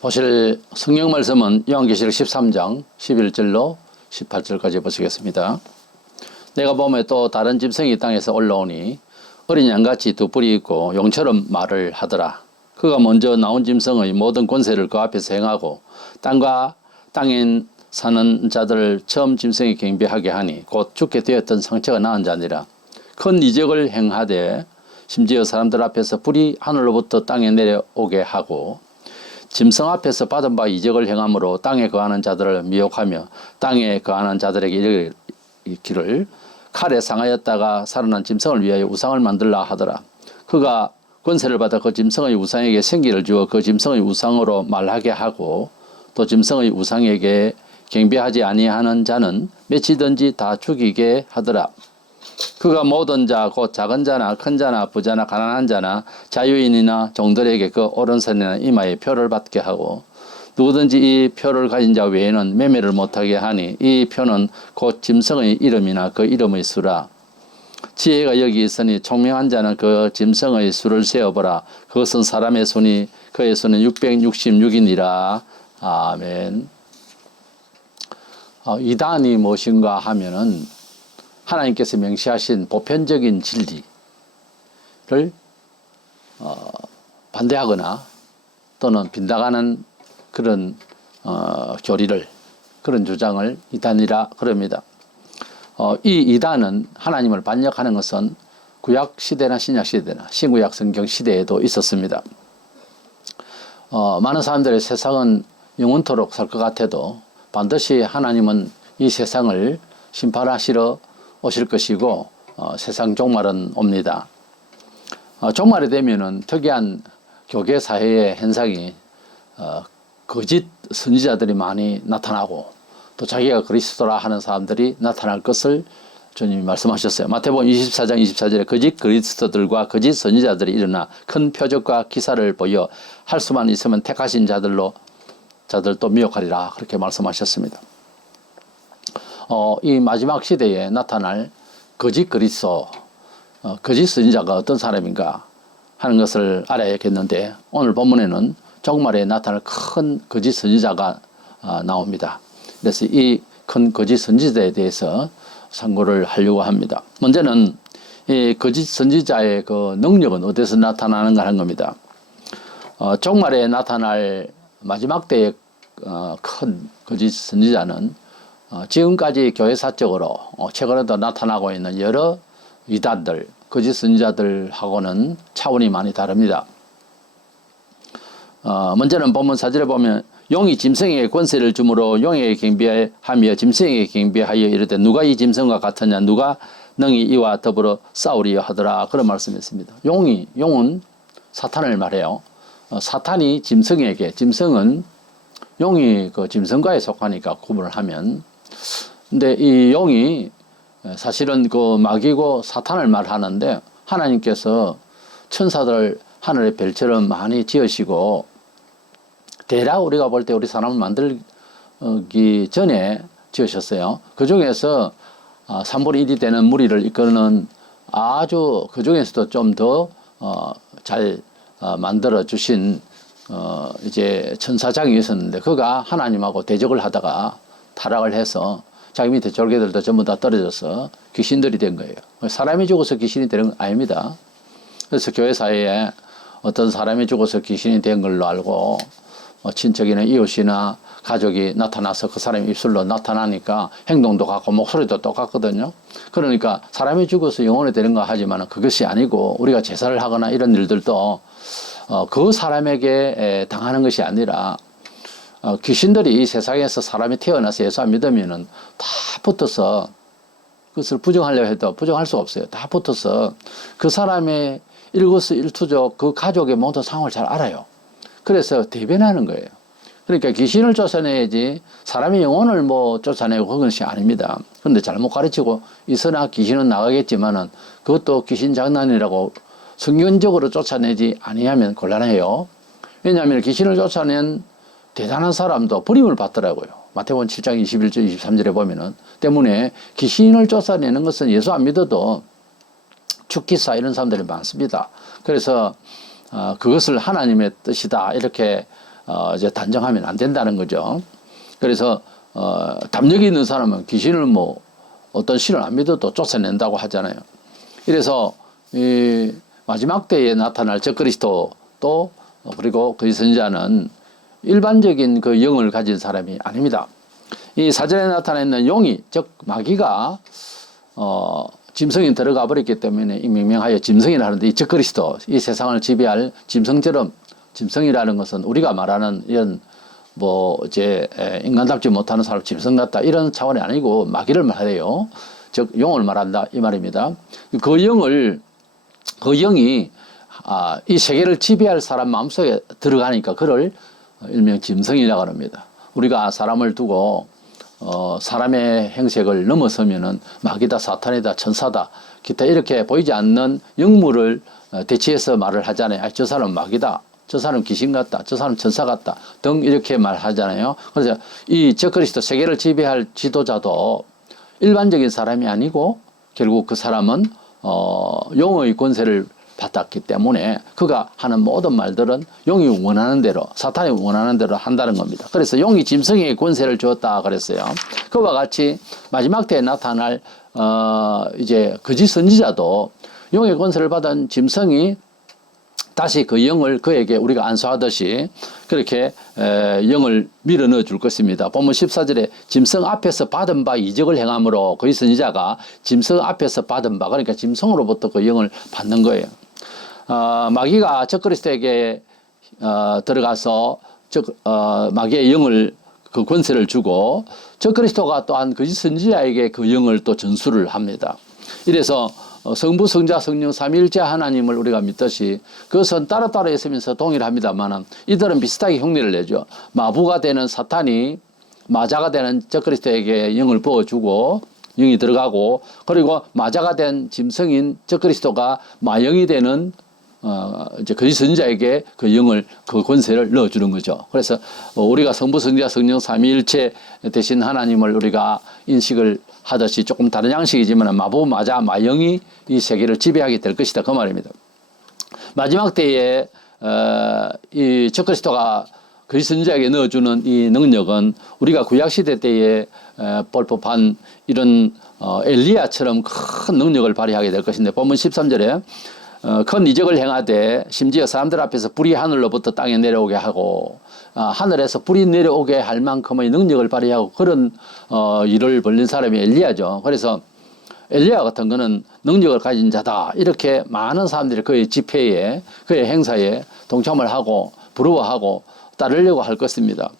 보실 성경 말씀은 요한계시록 13장 11절로 18절까지 보시겠습니다. 내가 봄에 또 다른 짐승이 땅에서 올라오니 어린 양같이 두 뿔이 있고 용처럼 말을 하더라. 그가 먼저 나온 짐승의 모든 권세를 그 앞에서 행하고 땅과 땅에 사는 자들을 처음 짐승이 경배하게 하니 곧 죽게 되었던 상처가 나은 자니라. 큰 이적을 행하되 심지어 사람들 앞에서 불이 하늘로부터 땅에 내려오게 하고 짐승 앞에서 받은 바 이적을 행함으로 땅에 거하는 자들을 미혹하며 땅에 거하는 자들에게 이르기를 칼에 상하였다가 살아난 짐승을 위하여 우상을 만들라 하더라. 그가 권세를 받아 그 짐승의 우상에게 생기를 주어 그 짐승의 우상으로 말하게 하고 또 짐승의 우상에게 경배하지 아니하는 자는 맺히든지 다 죽이게 하더라. 그가 모든 자 곧 작은 자나 큰 자나 부자나 가난한 자나 자유인이나 종들에게 그 오른손이나 이마에 표를 받게 하고 누구든지 이 표를 가진 자 외에는 매매를 못하게 하니 이 표는 곧 짐승의 이름이나 그 이름의 수라. 지혜가 여기 있으니 총명한 자는 그 짐승의 수를 세어보라. 그것은 사람의 손이 그의 수는 666이니라. 아멘. 이단이 무엇인가 하면은 하나님께서 명시하신 보편적인 진리를 반대하거나 또는 빗나가는 그런 교리를 그런 주장을 이단이라 그럽니다. 이 이단은 하나님을 반역하는 것은 구약 시대나 신약 시대나 신구약 성경 시대에도 있었습니다. 많은 사람들의 세상은 영원토록 살 것 같아도 반드시 하나님은 이 세상을 심판하시러 오실 것이고 세상 종말은 옵니다. 종말이 되면은 특이한 교계 사회의 현상이 거짓 선지자들이 많이 나타나고 또 자기가 그리스도라 하는 사람들이 나타날 것을 주님이 말씀하셨어요. 마태복음 24장 24절에 거짓 그리스도들과 거짓 선지자들이 일어나 큰 표적과 기사를 보여 할 수만 있으면 택하신 자들도 미혹하리라 그렇게 말씀하셨습니다. 이 마지막 시대에 나타날 거짓 그리스도, 거짓 선지자가 어떤 사람인가 하는 것을 알아야겠는데 오늘 본문에는 종말에 나타날 큰 거짓 선지자가 나옵니다. 그래서 이 큰 거짓 선지자에 대해서 상고를 하려고 합니다. 먼저는 이 거짓 선지자의 그 능력은 어디서 나타나는가 하는 겁니다. 종말에 나타날 마지막 때의 큰 거짓 선지자는 지금까지 교회사적으로 최근에도 나타나고 있는 여러 이단들, 거짓 선지자들하고는 차원이 많이 다릅니다. 먼저는 본문 4절에 보면 용이 짐승에게 권세를 주므로 용에게 경배하며 짐승에게 경배하여 이르되 누가 이 짐승과 같으냐 누가 능히 이와 더불어 싸우리요 하더라 그런 말씀이 있습니다. 용은 사탄을 말해요. 사탄이 짐승에게 짐승은 용이 그 짐승과에 속하니까 구분을 하면 근데 이 용이 사실은 그 마귀고 사탄을 말하는데 하나님께서 천사들 하늘의 별처럼 많이 지으시고 대략 우리가 볼 때 우리 사람을 만들기 전에 지으셨어요. 그 중에서 3분의 1이 되는 무리를 이끄는 아주 그 중에서도 좀 더 잘 만들어 주신 이제 천사장이 있었는데 그가 하나님하고 대적을 하다가 타락을 해서 자기 밑에 졸개들도 전부 다 떨어져서 귀신들이 된 거예요. 사람이 죽어서 귀신이 되는 건 아닙니다. 그래서 교회 사회에 어떤 사람이 죽어서 귀신이 된 걸로 알고 친척이나 이웃이나 가족이 나타나서 그 사람의 입술로 나타나니까 행동도 같고 목소리도 똑같거든요. 그러니까 사람이 죽어서 영혼이 되는가 하지만 그것이 아니고 우리가 제사를 하거나 이런 일들도 그 사람에게 당하는 것이 아니라 귀신들이 이 세상에서 사람이 태어나서 예수 안 믿으면은 다 붙어서 그것을 부정하려고 해도 부정할 수가 없어요. 다 붙어서 그 사람의 일거수일투족 그 가족의 모든 상황을 잘 알아요. 그래서 대변하는 거예요. 그러니까 귀신을 쫓아내야지 사람의 영혼을 뭐 쫓아내고 그것이 아닙니다. 그런데 잘못 가르치고 있으나 귀신은 나가겠지만은 그것도 귀신 장난이라고 성경적으로 쫓아내지 아니하면 곤란해요. 왜냐하면 귀신을 쫓아낸 대단한 사람도 버림을 받더라고요. 마태복음 7장 21절 23절에 보면은 때문에 귀신을 쫓아내는 것은 예수 안 믿어도 죽기사 이런 사람들이 많습니다. 그래서 그것을 하나님의 뜻이다 이렇게 이제 단정하면 안 된다는 거죠. 그래서 담력이 있는 사람은 귀신을 뭐 어떤 신을 안 믿어도 쫓아낸다고 하잖아요. 이래서 이 마지막 때에 나타날 적그리스도 또 그리고 그 선지자는 일반적인 그 영을 가진 사람이 아닙니다. 이 사전에 나타나 있는 용이 즉 마귀가 짐승이 들어가 버렸기 때문에 명명하여 짐승이라 하는데 이 적그리스도 이 세상을 지배할 짐승처럼 짐승이라는 것은 우리가 말하는 이런 뭐 이제 인간답지 못하는 사람 짐승 같다 이런 차원이 아니고 마귀를 말해요. 즉 용을 말한다 이 말입니다. 그 영이 이 세계를 지배할 사람 마음속에 들어가니까 그를 일명 짐승이라고 합니다. 우리가 사람을 두고 사람의 행색을 넘어서면은 마귀다, 사탄이다, 천사다, 기타 이렇게 보이지 않는 영물을 대치해서 말을 하잖아요. 저 사람은 마귀다, 저 사람은 귀신 같다, 저 사람은 천사 같다 등 이렇게 말하잖아요. 그래서 이 적그리스도 세계를 지배할 지도자도 일반적인 사람이 아니고 결국 그 사람은 용의 권세를 받았기 때문에 그가 하는 모든 말들은 용이 원하는 대로 사탄이 원하는 대로 한다는 겁니다. 그래서 용이 짐승에게 권세를 주었다 그랬어요. 그와 같이 마지막 때에 나타날 이제 거짓 선지자도 용의 권세를 받은 짐승이 다시 그 영을 그에게 우리가 안수하듯이 그렇게 영을 밀어넣어 줄 것입니다. 본문 14절에 짐승 앞에서 받은 바 이적을 행함으로 거짓 선지자가 짐승 앞에서 받은 바 그러니까 짐승으로부터 그 영을 받는 거예요. 마귀가 적그리스도에게 들어가서 마귀의 영을 그 권세를 주고 적그리스도가 또한 거짓 선지자에게 그 영을 또 전수를 합니다. 이래서 성부, 성자, 성령 삼위일체 하나님을 우리가 믿듯이 그것은 따로따로 있으면서 동일합니다만 이들은 비슷하게 흉내를 내죠. 마부가 되는 사탄이 마자가 되는 적그리스도에게 영을 부어주고 영이 들어가고 그리고 마자가 된 짐승인 적그리스도가 마영이 되는 이제 거짓 선지자에게 그 영을 그 권세를 넣어주는 거죠. 그래서 우리가 성부, 성자, 성령 삼위일체 대신 하나님을 우리가 인식을 하듯이 조금 다른 양식이지만 마부, 마자, 마영이 이 세계를 지배하게 될 것이다 그 말입니다. 마지막 때에 이 적그리스도가 거짓 선지자에게 넣어주는 이 능력은 우리가 구약시대 때에 볼 법한 이런 엘리야처럼 큰 능력을 발휘하게 될 것인데 본문 13절에 큰 이적을 행하되 심지어 사람들 앞에서 불이 하늘로부터 땅에 내려오게 하고 하늘에서 불이 내려오게 할 만큼의 능력을 발휘하고 그런 일을 벌린 사람이 엘리야죠. 그래서 엘리야 같은 거는 능력을 가진 자다 이렇게 많은 사람들이 그의 집회에 그의 행사에 동참을 하고 부러워하고 따르려고 할 것입니다.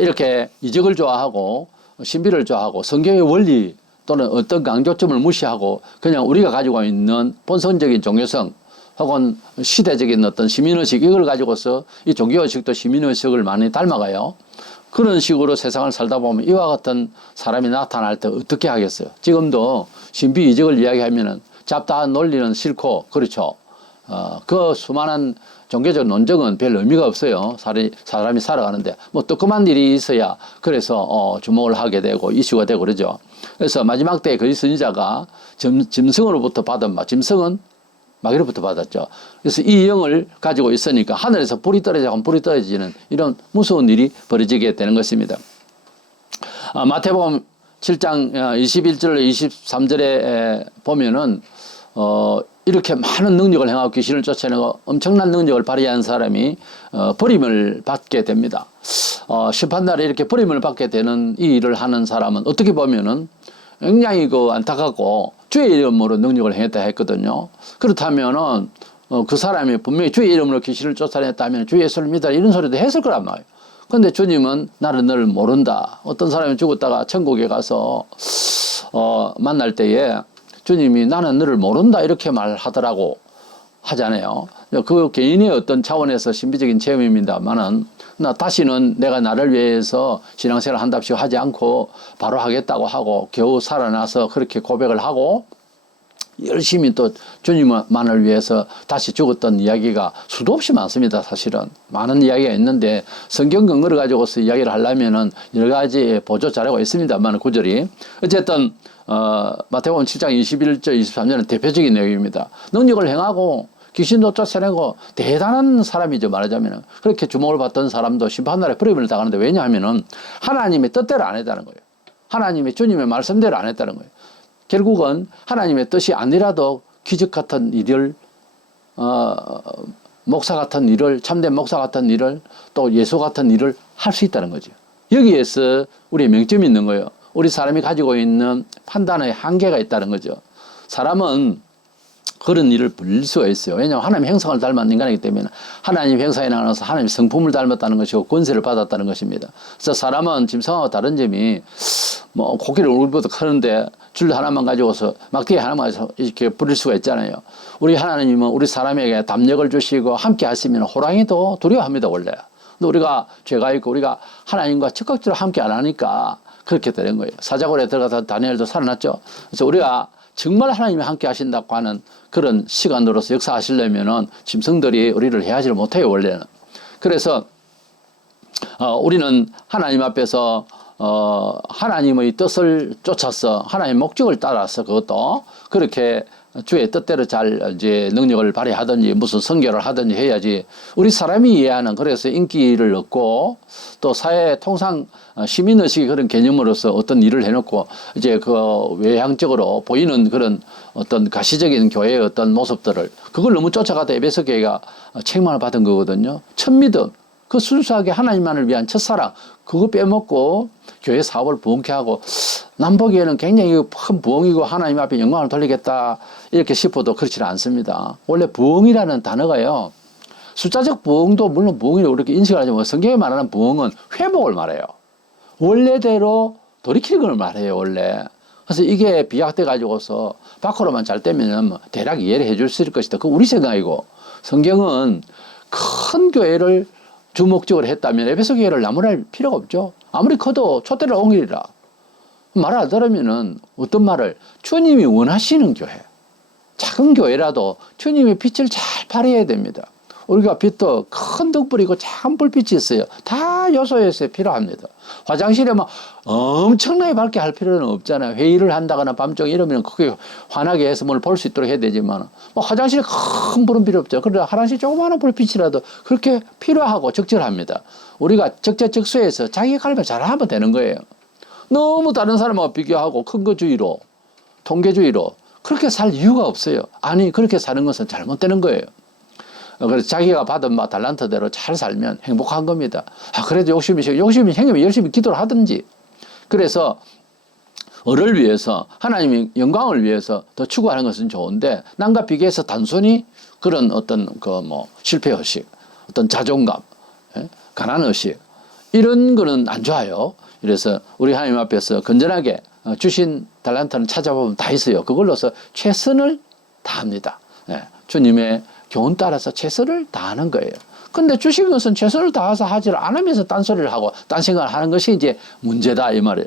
이렇게 이적을 좋아하고 신비를 좋아하고 성경의 원리 또는 어떤 강조점을 무시하고 그냥 우리가 가지고 있는 본성적인 종교성 혹은 시대적인 어떤 시민의식 이걸 가지고서 이 종교의식도 시민의식을 많이 닮아가요. 그런 식으로 세상을 살다 보면 이와 같은 사람이 나타날 때 어떻게 하겠어요? 지금도 신비 이적을 이야기하면은 잡다한 논리는 싫고 그렇죠. 그 수많은 종교적 논쟁은 별 의미가 없어요. 사람이 살아가는데 뭐 뜨끔한 일이 있어야 그래서 주목을 하게 되고 이슈가 되고 그러죠. 그래서 마지막 때에 거짓 선지자가 짐승으로부터 받은 바, 짐승은 마귀로부터 받았죠. 그래서 이 영을 가지고 있으니까 하늘에서 불이 떨어지고 불이 떨어지는 이런 무서운 일이 벌어지게 되는 것입니다. 마태복음 7장 21절 23절에 보면은 이렇게 많은 능력을 행하고 귀신을 쫓아내고 엄청난 능력을 발휘한 사람이 버림을 받게 됩니다. 심판날에 이렇게 버림을 받게 되는 이 일을 하는 사람은 어떻게 보면은 굉장히 안타깝고 주의 이름으로 능력을 행했다 했거든요. 그렇다면은 그 사람이 분명히 주의 이름으로 귀신을 쫓아냈다면 주 예수를 믿어라 이런 소리도 했을 거란 말이에요. 근데 주님은 나는 너를 모른다. 어떤 사람이 죽었다가 천국에 가서 만날 때에 주님이 나는 너를 모른다 이렇게 말하더라고 하잖아요. 그 개인의 어떤 차원에서 신비적인 체험입니다만은 나 다시는 내가 나를 위해서 신앙생활을 한답시고 하지 않고 바로 하겠다고 하고 겨우 살아나서 그렇게 고백을 하고 열심히 또 주님만을 위해서 다시 죽었던 이야기가 수도 없이 많습니다. 사실은 많은 이야기가 있는데 성경 근거를 가지고서 이야기를 하려면은 여러 가지 보조 자료가 있습니다만 구절이 어쨌든 마태복음 7장 21절 23절은 대표적인 내용입니다. 능력을 행하고 귀신도 쫓아내고 대단한 사람이죠, 말하자면은. 그렇게 주목을 받던 사람도 심판날에 버림을 당하는데 왜냐하면은 하나님의 뜻대로 안 했다는 거예요. 하나님의 주님의 말씀대로 안 했다는 거예요. 결국은 하나님의 뜻이 아니라도 기적 같은 일을, 목사 같은 일을, 참된 목사 같은 일을, 또 예수 같은 일을 할 수 있다는 거죠. 여기에서 우리의 명점이 있는 거예요. 우리 사람이 가지고 있는 판단의 한계가 있다는 거죠. 사람은 그런 일을 벌릴 수가 있어요. 왜냐하면 하나님의 형상을 닮은 인간이기 때문에 하나님 형상에 나눠서 하나님의 성품을 닮았다는 것이고 권세를 받았다는 것입니다. 그래서 사람은 짐승하고 다른 점이 뭐 고기를 울보다 크는데 줄 하나만 가지고서 막대기 하나만 가지고 이렇게 부릴 수가 있잖아요. 우리 하나님은 우리 사람에게 담력을 주시고 함께 하시면 호랑이도 두려워합니다, 원래. 근데 우리가 죄가 있고 우리가 하나님과 적극적으로 함께 안 하니까 그렇게 되는 거예요. 사자굴에 들어가서 다니엘도 살아났죠. 그래서 우리가 정말 하나님이 함께 하신다고 하는 그런 시간으로서 역사하시려면은 짐승들이 우리를 해하지를 못해요, 원래는. 그래서 우리는 하나님 앞에서 하나님의 뜻을 쫓아서 하나님의 목적을 따라서 그것도 그렇게 주의 뜻대로 잘 이제 능력을 발휘하든지 무슨 선교를 하든지 해야지. 우리 사람이 이해하는, 그래서 인기를 얻고 또 사회 통상 시민의식의 그런 개념으로서 어떤 일을 해놓고 이제 그 외향적으로 보이는 그런 어떤 가시적인 교회의 어떤 모습들을 그걸 너무 쫓아가다 에베소 교회가 책망을 받은 거거든요. 첫 믿음, 그 순수하게 하나님만을 위한 첫사랑, 그거 빼먹고 교회 사업을 부흥케 하고, 남 보기에는 굉장히 큰 부흥이고 하나님 앞에 영광을 돌리겠다 이렇게 싶어도 그렇지는 않습니다. 원래 부흥이라는 단어가요, 숫자적 부흥도 물론 부흥이라고 그렇게 인식을 하지만 성경에 말하는 부흥은 회복을 말해요. 원래대로 돌이키는 걸 말해요, 원래. 그래서 이게 비약돼 가지고서 밖으로만 잘 되면 대략 이해를 해줄 수 있을 것이다. 그건 우리 생각이고, 성경은 큰 교회를 주목적으로 했다면 에베소 교회를 나무랄 필요가 없죠. 아무리 커도 촛대를 옹이리라. 말을 안 들으면은 어떤 말을, 주님이 원하시는 교회, 작은 교회라도 주님의 빛을 잘 발휘해야 됩니다. 우리가 빛도 큰 덕불이고 작은 불빛이 있어요. 다 요소에서 필요합니다. 화장실에 막 엄청나게 밝게 할 필요는 없잖아요. 회의를 한다거나 밤중에 이러면 크게 환하게 해서 뭘 볼 수 있도록 해야 되지만, 뭐 화장실에 큰 불은 필요 없죠. 그러나 화장실 조그마한 불빛이라도 그렇게 필요하고 적절합니다. 우리가 적재적소에서 자기 역할을 잘하면 되는 거예요. 너무 다른 사람하고 비교하고 큰 거주의로, 통계주의로 그렇게 살 이유가 없어요. 아니, 그렇게 사는 것은 잘못되는 거예요. 그래서 자기가 받은 달란트대로 잘 살면 행복한 겁니다. 그래도 욕심이 생기면 열심히 기도를 하든지. 그래서 을을 위해서, 하나님의 영광을 위해서 더 추구하는 것은 좋은데, 남과 비교해서 단순히 그런 어떤 실패 의식, 어떤 자존감, 가난 의식, 이런 거는 안 좋아요. 그래서 우리 하나님 앞에서 건전하게 주신 달란트는 찾아보면 다 있어요. 그걸로서 최선을 다합니다. 주님의 교훈 따라서 최선을 다하는 거예요. 근데 주신 것은 최선을 다해서 하지를 않으면서 딴소리를 하고 딴 생각을 하는 것이 이제 문제다, 이 말이에요.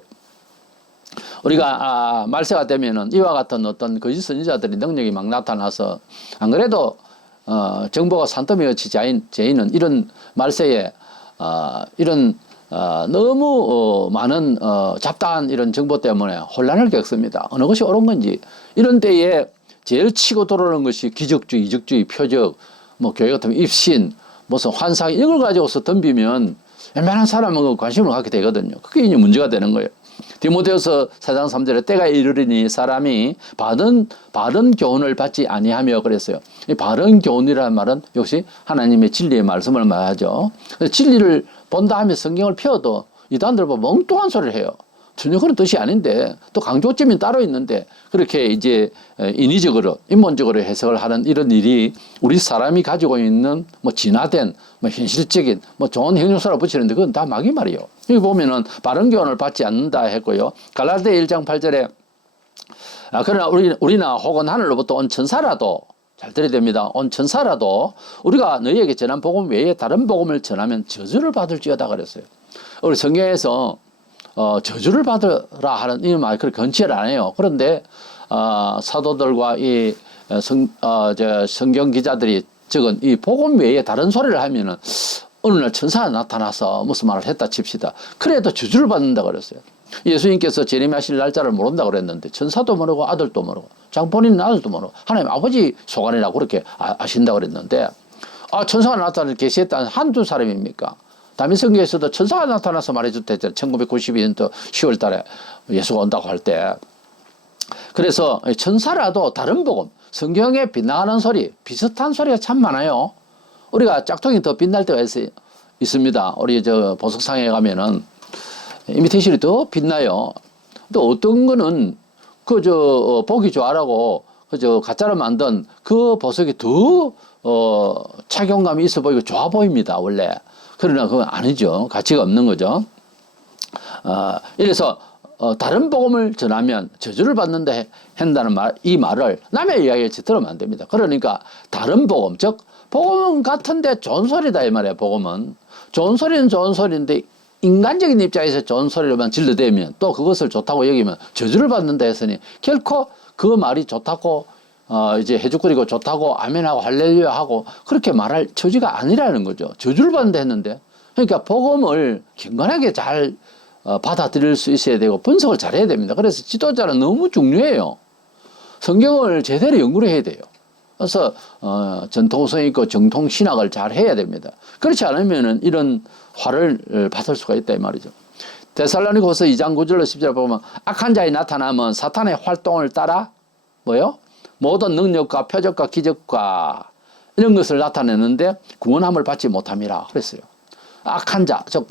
우리가 말세가 되면은 이와 같은 어떤 거짓 선지자들이 능력이 막 나타나서, 안 그래도 정보가 산더미같이 죄인은 이런 말세에 이런 너무 많은 잡다한 이런 정보 때문에 혼란을 겪습니다. 어느 것이 옳은 건지. 이런 때에 제일 치고 들어오는 것이 기적주의, 이적주의, 표적, 뭐 교회 같으면 입신, 무슨 환상, 이런 걸 가지고서 덤비면 웬만한 사람은 관심을 갖게 되거든요. 그게 이제 문제가 되는 거예요. 디모데후서 4장 3절에 때가 이르리니 사람이 바른 교훈을 받지 아니하며 그랬어요. 이 바른 교훈이라는 말은 역시 하나님의 진리의 말씀을 말하죠. 진리를 본다 하면 성경을 펴도 이단들 보면 멍뚱한 소리를 해요. 전혀 그런 뜻이 아닌데, 또 강조점이 따로 있는데 그렇게 이제 인위적으로, 인본적으로 해석을 하는 이런 일이 우리 사람이 가지고 있는 진화된 현실적인 좋은 형용사로 붙이는데 그건 다 막이 말이에요. 여기 보면은 바른 교훈을 받지 않는다 했고요. 갈라디아 1장 8절에 그러나 우리나 혹은 하늘로부터 온 천사라도, 잘 들어야 됩니다. 온 천사라도 우리가 너희에게 전한 복음 외에 다른 복음을 전하면 저주를 받을지어다 그랬어요. 우리 성경에서 저주를 받으라 하는 이 말 그렇게 건치를 안 해요. 그런데 사도들과 이 성경 기자들이 적은 이 복음 외에 다른 소리를 하면은 어느 날 천사가 나타나서 무슨 말을 했다 칩시다. 그래도 저주를 받는다 그랬어요. 예수님께서 재림하실 날짜를 모른다고 그랬는데 천사도 모르고 아들도 모르고 장본인 아들도 모르고 하나님 아버지 소관이라고 그렇게 아신다고 그랬는데 천사가 나타나서 계시했다는 한두 사람입니까? 다민성경에서도 천사가 나타나서 말해줬댔잖아요. 1992년도 10월 달에 예수가 온다고 할 때. 그래서 천사라도 다른 복음, 성경에 빛나는 소리, 비슷한 소리가 참 많아요. 우리가 짝퉁이 더 빛날 때가 있습니다. 우리 보석상에 가면은 이미테이션이 더 빛나요. 또 어떤 거는 보기 좋아라고 가짜로 만든 그 보석이 더 착용감이 있어 보이고 좋아 보입니다. 원래. 그러나 그건 아니죠. 가치가 없는 거죠. 이래서 다른 복음을 전하면 저주를 받는다 한다는 이 말을 남의 이야기에 들으면 안 됩니다. 그러니까 다른 복음, 즉 복음은 같은데 좋은 소리다 이 말이에요. 복음은 좋은 소리는 좋은 소리인데 인간적인 입장에서 좋은 소리로만 질러대면 또 그것을 좋다고 여기면 저주를 받는다 했으니 결코 그 말이 좋다고 이제 해주거리고 좋다고 아멘하고 할렐루야 하고 그렇게 말할 처지가 아니라는 거죠. 저주를 받는다 했는데 그러니까 복음을 경건하게 잘 받아들일 수 있어야 되고 분석을 잘 해야 됩니다. 그래서 지도자는 너무 중요해요. 성경을 제대로 연구를 해야 돼요. 그래서 전통성 있고 정통 신학을 잘 해야 됩니다. 그렇지 않으면은 이런 화를 받을 수가 있다 이 말이죠. 데살로니가후서 2장 9절로 10절 보면 악한 자에 나타나면 사탄의 활동을 따라 모든 능력과 표적과 기적과 이런 것을 나타내는데 구원함을 받지 못함이라 그랬어요. 악한 자, 즉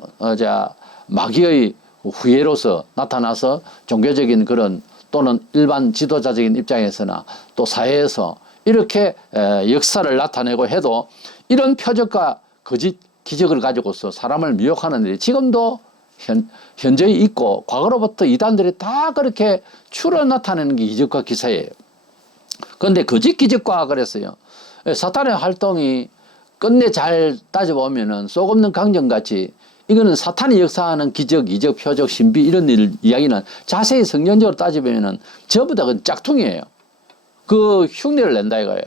마귀의 후예로서 나타나서 종교적인 그런 또는 일반 지도자적인 입장에서나 또 사회에서 이렇게 역사를 나타내고 해도 이런 표적과 거짓 기적을 가지고서 사람을 미혹하는 일이 지금도 현저히 있고 과거로부터 이단들이 다 그렇게 추려 나타내는 게 이적과 기사예요. 그런데 거짓 기적과 그랬어요. 사탄의 활동이 끝내 잘 따져보면은 속 없는 강정같이 이거는 사탄이 역사하는 기적, 이적, 표적, 신비 이런 이야기는 자세히 성경적으로 따져보면은 전부 다 그건 짝퉁이에요. 그 흉내를 낸다 이거예요.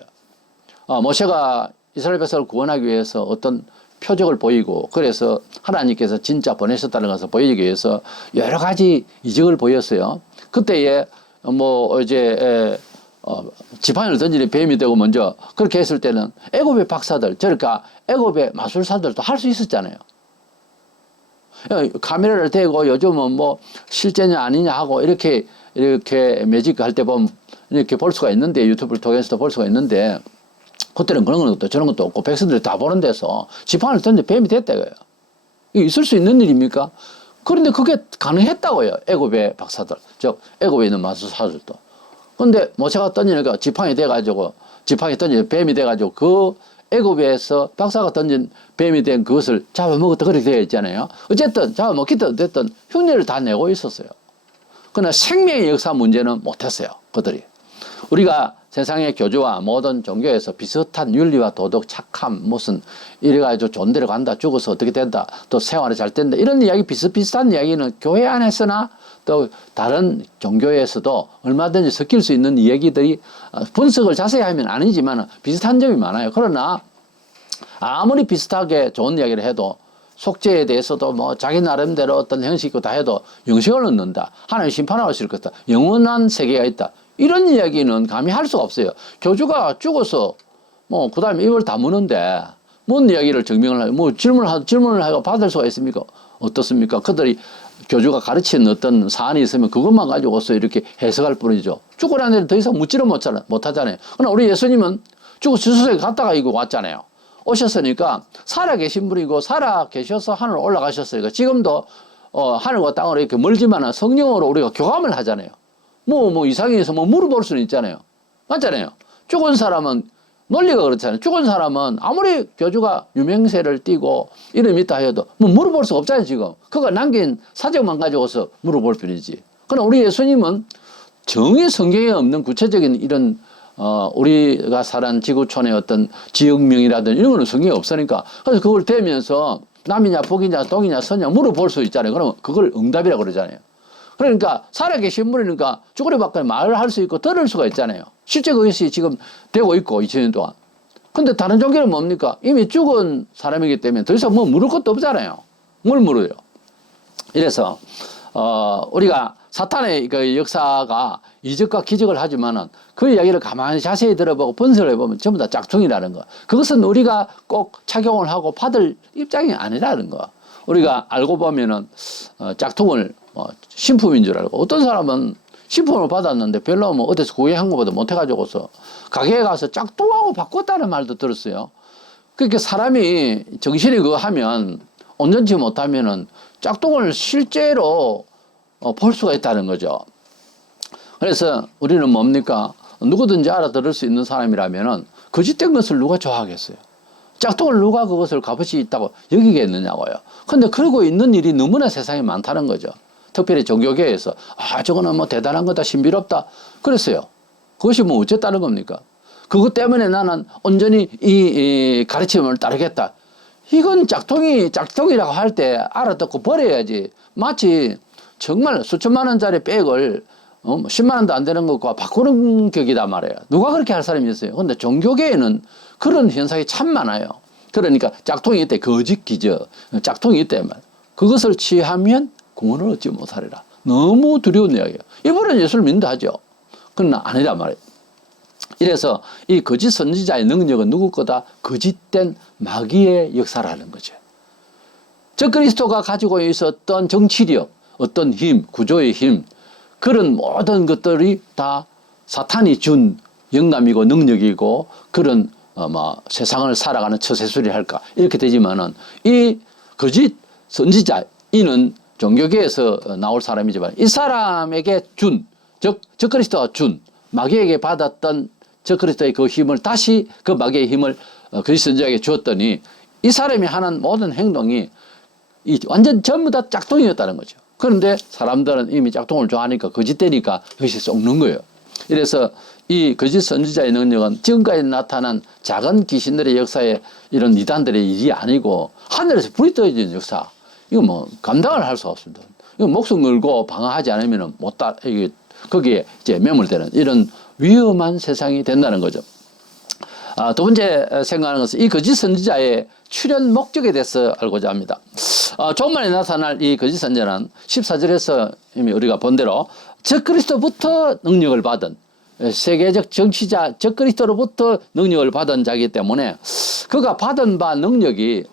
모세가 이스라엘 백성을 구원하기 위해서 어떤 표적을 보이고 그래서 하나님께서 진짜 보내셨다는 것을 보이기 위해서 여러 가지 이적을 보였어요. 그때에 지팡이를 던지는 뱀이 되고 먼저 그렇게 했을 때는 애굽의 박사들, 그러니까 애굽의 마술사들도 할 수 있었잖아요. 카메라를 대고 요즘은 실제냐 아니냐 하고 이렇게 매직할 때 보면 이렇게 볼 수가 있는데 유튜브를 통해서도 볼 수가 있는데 그때는 그런 것도 저런 것도 없고 백성들이 다 보는 데서 지팡이를 던져 뱀이 됐다 이거예요. 이게 있을 수 있는 일입니까? 그런데 그게 가능했다고요. 애굽의 박사들, 즉 애굽에 있는 마술사들도. 근데 모세가 던지니까 지팡이 던지는 뱀이 돼가지고 그 애굽에서 박사가 던진 뱀이 된 그것을 잡아먹었다 그렇게 되어 있잖아요. 어쨌든 잡아먹기든 됐든 흉내를 다 내고 있었어요. 그러나 생명의 역사 문제는 못했어요. 그들이. 우리가 세상의 교주와 모든 종교에서 비슷한 윤리와 도덕, 착함, 이래가지고 좋은 데로 간다, 죽어서 어떻게 된다, 또 생활이 잘 된다, 이런 이야기, 비슷비슷한 이야기는 교회 안에서나 또 다른 종교에서도 얼마든지 섞일 수 있는 이야기들이 분석을 자세히 하면 아니지만 비슷한 점이 많아요. 그러나 아무리 비슷하게 좋은 이야기를 해도 속죄에 대해서도 자기 나름대로 어떤 형식이 다 해도 영생을 얻는다. 하나님 심판하실 것이다. 영원한 세계가 있다. 이런 이야기는 감히 할 수가 없어요. 교주가 죽어서 그 다음에 입을 다무는데 뭔 이야기를 증명을 하고 질문을 하고 받을 수가 있습니까? 어떻습니까? 그들이 교주가 가르친 어떤 사안이 있으면 그것만 가지고서 이렇게 해석할 뿐이죠. 죽고 난 뒤에 더 이상 묻지를 못하잖아요. 그러나 우리 예수님은 죽어 지수석에 갔다가 이거 왔잖아요. 오셨으니까 살아계신 분이고 살아계셔서 하늘 올라가셨어요. 지금도 하늘과 땅으로 이렇게 멀지만 성령으로 우리가 교감을 하잖아요. 이상해서 물어볼 수는 있잖아요. 맞잖아요. 죽은 사람은 논리가 그렇잖아요. 죽은 사람은 아무리 교주가 유명세를 띠고 이름이 있다 해도 물어볼 수가 없잖아요. 지금 그가 남긴 사적만 가지고서 물어볼 뿐이지. 그러나 우리 예수님은 정의 성경에 없는 구체적인 이런 우리가 살은 지구촌의 어떤 지역명이라든지 이런 거는 성경에 없으니까 그래서 그걸 대면서 남이냐 북이냐 동이냐 서냐 물어볼 수 있잖아요. 그러면 그걸 응답이라고 그러잖아요. 그러니까 살아계신 분이니까 쭈그리밖에 말을 할 수 있고 들을 수가 있잖아요. 실제 그것이 지금 되고 있고 2000년 동안. 근데 다른 종교는 뭡니까? 이미 죽은 사람이기 때문에 더 이상 물을 것도 없잖아요. 뭘 물어요? 이래서 우리가 사탄의 그 역사가 이적과 기적을 하지만은 그 이야기를 가만히 자세히 들어보고 분석을 해보면 전부 다 짝퉁이라는 거. 그것은 우리가 꼭 착용을 하고 받을 입장이 아니라는 거. 우리가 알고 보면은 짝퉁을 신품인 줄 알고, 어떤 사람은 신품을 받았는데 별로 뭐 어디서 구매한 것보다 못해가지고서 가게에 가서 짝퉁하고 바꿨다는 말도 들었어요. 그러니까 사람이 정신이 그거 하면 온전치 못하면은 짝퉁을 실제로 볼 수가 있다는 거죠. 그래서 우리는 뭡니까? 누구든지 알아들을 수 있는 사람이라면은 거짓된 것을 누가 좋아하겠어요? 짝퉁을 누가 그것을 값어치 있다고 여기겠느냐고요. 근데 그러고 있는 일이 너무나 세상에 많다는 거죠. 특별히 종교계에서 저거는 뭐 대단한 거다, 신비롭다 그랬어요. 그것이 뭐 어쨌다는 겁니까? 그것 때문에 나는 온전히 이 가르침을 따르겠다. 이건 짝퉁이라고 할 때 알아듣고 버려야지. 마치 정말 수천만 원짜리 백을 10만 원도 안 되는 것과 바꾸는 격이다 말이에요. 누가 그렇게 할 사람이 있어요? 근데 종교계에는 그런 현상이 참 많아요. 그러니까 짝퉁이 있대, 거짓 기적, 짝퉁이 있대 말. 그것을 취하면 구원을 얻지 못하리라. 너무 두려운 이야기예요. 이분은 예수를 믿는다 하죠. 그러나 아니란 말이에요. 이래서 이 거짓 선지자의 능력은 누구 거다? 거짓된 마귀의 역사라는 거죠. 저 그리스도가 가지고 있었던 정치력, 어떤 힘, 구조의 힘, 그런 모든 것들이 다 사탄이 준 영감이고 능력이고 그런 세상을 살아가는 처세술이 할까 이렇게 되지만은, 이 거짓 선지자 이는 종교계에서 나올 사람이지만 이 사람에게 준, 즉 그리스도가 준 마귀에게 받았던 저 그리스도의 그 힘을 다시 그 마귀의 힘을 거짓 선지자에게 주었더니 이 사람이 하는 모든 행동이 완전 전부 다 짝퉁이었다는 거죠. 그런데 사람들은 이미 짝퉁을 좋아하니까 거짓되니까 그것이 썩는 거예요. 이래서 이 거짓 선지자의 능력은 지금까지 나타난 작은 귀신들의 역사에 이런 이단들의 일이 아니고 하늘에서 불이 떨어지는 역사. 이거 뭐 감당을 할 수 없습니다. 이거 목숨 걸고 방어하지 않으면 거기에 이제 매몰되는 이런 위험한 세상이 된다는 거죠. 두 번째 생각하는 것은 이 거짓 선지자의 출현 목적에 대해서 알고자 합니다. 종말에 나타날 이 거짓 선지자는 14절에서 이미 우리가 본 대로 적그리스도부터 능력을 받은 세계적 정치자 적그리스도로부터 능력을 받은 자이기 때문에 그가 받은 바 능력이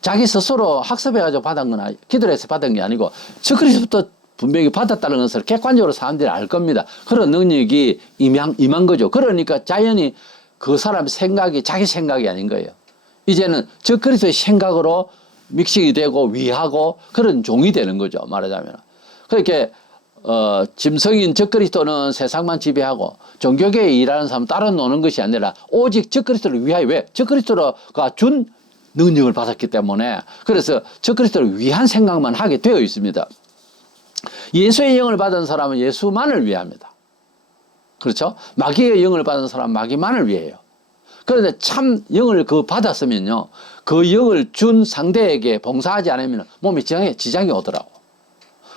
자기 스스로 학습해가지고 받은 거나 기도를 해서 받은 게 아니고 적그리스도부터 분명히 받았다는 것을 객관적으로 사람들이 알 겁니다. 그런 능력이 임한 거죠. 그러니까 자연히 그 사람 생각이 자기 생각이 아닌 거예요. 이제는 적그리스도의 생각으로 믹싱이 되고 위하고 그런 종이 되는 거죠. 말하자면. 그렇게 짐승인 적그리스도는 세상만 지배하고 종교계에 일하는 사람은 따로 노는 것이 아니라 오직 적그리스도를 위하여, 왜? 적그리스도가 준 능력을 받았기 때문에, 그래서 적그리스도를 위한 생각만 하게 되어 있습니다. 예수의 영을 받은 사람은 예수만을 위합니다. 그렇죠? 마귀의 영을 받은 사람은 마귀만을 위해요. 그런데 참 영을 받았으면요, 그 영을 준 상대에게 봉사하지 않으면 몸에 지장이 오더라고.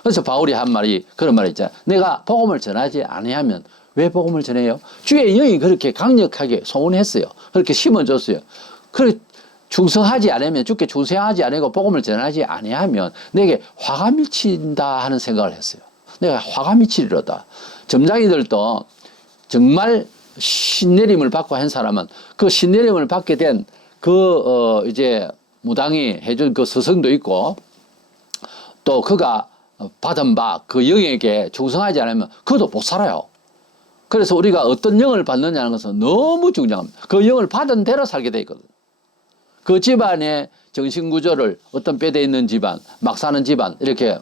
그래서 바울이 한 말이 그런 말이 있잖아요. 내가 복음을 전하지 아니하면 왜 복음을 전해요? 주의 영이 그렇게 강력하게 소원했어요. 그렇게 심어줬어요. 충성하지 않으면, 주께 충성하지 않고 복음을 전하지 아니하면 내게 화가 미친다 하는 생각을 했어요. 내가 화가 미치리로다. 점장이들도 정말 신내림을 받고 한 사람은 그 신내림을 받게 된 이제 무당이 해준 그 스승도 있고, 또 그가 받은 바 그 영에게 충성하지 않으면 그도 못 살아요. 그래서 우리가 어떤 영을 받느냐는 것은 너무 중요합니다. 그 영을 받은 대로 살게 돼 있거든요. 그 집안의 정신구조를, 어떤 뼈대 있는 집안, 막 사는 집안, 이렇게